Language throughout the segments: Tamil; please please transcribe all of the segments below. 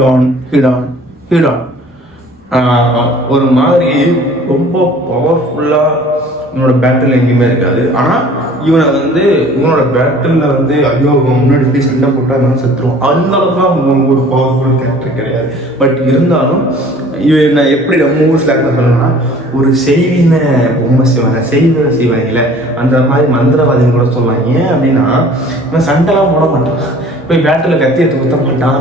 ஹிடான் ஹிடான் ஒரு மாதிரி ரொம்ப பவர்ஃபுல்லாக இவனோட பேட்டில் எங்கேயுமே இருக்காது. ஆனால் இவனோட பேட்டிலில் ஐயோ முன்னாடி இப்படி சண்டை போட்டால் இருந்தாலும் செத்துருவோம். அந்த அளவுக்குலாம் ஒரு பவர்ஃபுல் கேரக்டர் கிடையாது. பட் இருந்தாலும் நான் எப்படி நம்ம ஊர் ஸ்லாக்ல சொல்லணும்னா ஒரு செய்வின பொம்மை செய்வாங்கல்ல அந்த மாதிரி மந்திரவாதின்னு கூட சொல்லுவாங்க. ஏன் அப்படின்னா இவன் சண்டைலாம் போட மாட்டான், போய் பேட்டில் கத்தி எடுத்து குத்த மாட்டான்,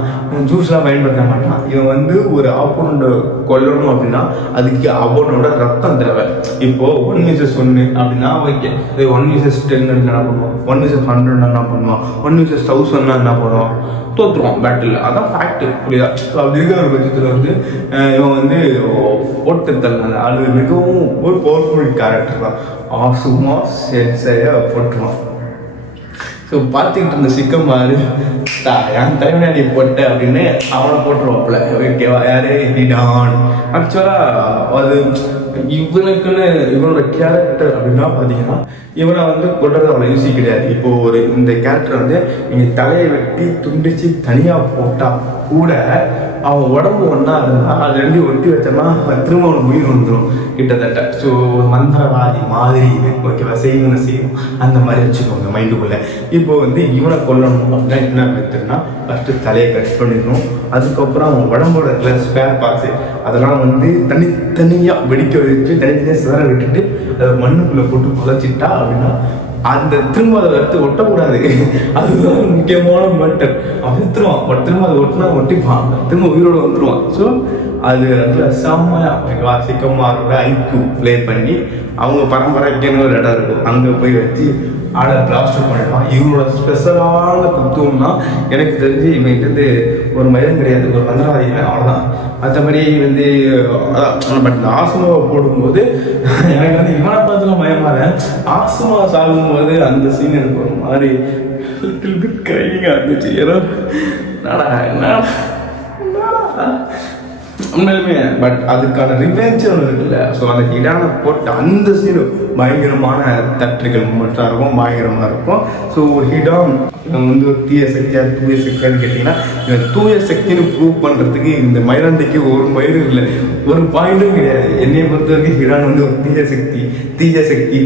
ஜூஸ்லாம் பயன்படுத்த மாட்டான். இவன் ஒரு ஆப்போனண்ட்டை கொல்லணும் அப்படின்னா அதுக்கு அவனோட ரத்தம் தேவை. இப்போ 1vs1 அப்படின்னா ஓகே, 1vs10 என்ன பண்ணுவான், 1vs100 என்ன பண்ணுவான், 1vs1000 என்ன பண்ணுவான், தோற்றுருவான் பேட்டில். அதான் ஃபேக்ட், புரியுதா? அப்படி இருக்கிற ஒரு பட்சத்தில் இவன் போட்டு தள்ள அது மிகவும் ஒரு பவர்ஃபுல் கேரக்டர் தான். சும்மா சரியாக போட்டுருவான். ஸோ பார்த்துக்கிட்டு இருந்த சிக்கமாரு என் தலைவனை நீ போட்ட அப்படின்னு அவனை போட்டுருவாப்புல. ஓகேவா? யாரு ஹிடான். ஆக்சுவலாக அது இவனோட கேரக்டர் அப்படின்னா பார்த்தீங்கன்னா இவனை கொள்றது அவ்வளோ ஈஸி கிடையாது. இப்போ இந்த கேரக்டர் நீங்கள் தலையை வெட்டி துண்டிச்சு தனியாக போட்டால் கூட அவன் உடம்பு ஒன்றா இருந்தால் அது ரெண்டு ஒட்டி வச்சோம்னா திரும்ப அவனுக்கு உயிர் வந்துடும் கிட்டத்தட்ட. ஸோ மந்திரவாதி மாதிரி ஓகேவா, செய்யணும் அந்த மாதிரி வச்சுக்கோங்க மைண்டுக்குள்ளே. இப்போ இவனை கொல்லணும் அப்படின்னா என்ன மெத்தட்னா ஃபஸ்ட்டு தலையை கட் பண்ணிடணும். அதுக்கப்புறம் அவன் உடம்போட ஸ்பேர் பார்ட்ஸு அதெல்லாம் தனித்தனியாக வெடிக்க வச்சு தனித்தனியாக சிதற விட்டுட்டு அதை மண்ணுக்குள்ளே போட்டு புதைச்சிட்டா அப்படின்னா அந்த திரும்ப அதை எடுத்து ஒட்டக்கூடாது. அதுதான் முக்கியமான மேட்டர். அவன் செத்துருவான், திரும்ப அதை ஒட்டிப்பான், திரும்ப உயிரோடு வந்துடுவான். ஸோ அது செம்மையா சிக்கமாரோட ஐக்யூ ப்ளே பண்ணி அவங்க பரம்பரைக்குன்னு ஒரு இடம் இருக்கும், அங்கே போய் வச்சு ஆட பிளாஸ்ட் பண்ணிடுவான். இவங்களோட ஸ்பெஷலான தத்துவம்னா எனக்கு தெரிஞ்சு இவங்கிட்ட ஒரு மயிலும் கிடையாது, ஒரு மந்திரவாதிகள் அவ்வளோதான். மற்றபடி அதான். பட் ஆசுமாவை போடும்போது எனக்கு இவனை பார்த்துல மயமாத ஆசுமா சாகும்போது அந்த சீன் எனக்கு ஒரு மாதிரி லிட்டில் பிட் கிரையிங்காக இருந்துச்சு. ஏதோ என்னடா உண்மையிலுமே. பட் அதுக்கான ரிவெஞ்ச் ஒன்று இருக்குல்ல. ஸோ அந்த ஹிடானை போட்ட அந்த சீனு பயங்கரமான தட்டுகள் மூமெண்ட்டாக இருக்கும், பயங்கரமாக இருக்கும். ஸோ ஹிடான் ஒரு தீய சக்தியா தூய சக்தியான்னு கேட்டிங்கன்னா தூய சக்தின்னு ப்ரூவ் பண்ணுறதுக்கு இந்த மயிலாண்டிக்கு ஒரு மயிலும் இல்லை, ஒரு பாயிண்ட்டும் கிடையாது. என்னையை பொறுத்த வரைக்கும் ஹிடான் ஒரு தீய சக்தி.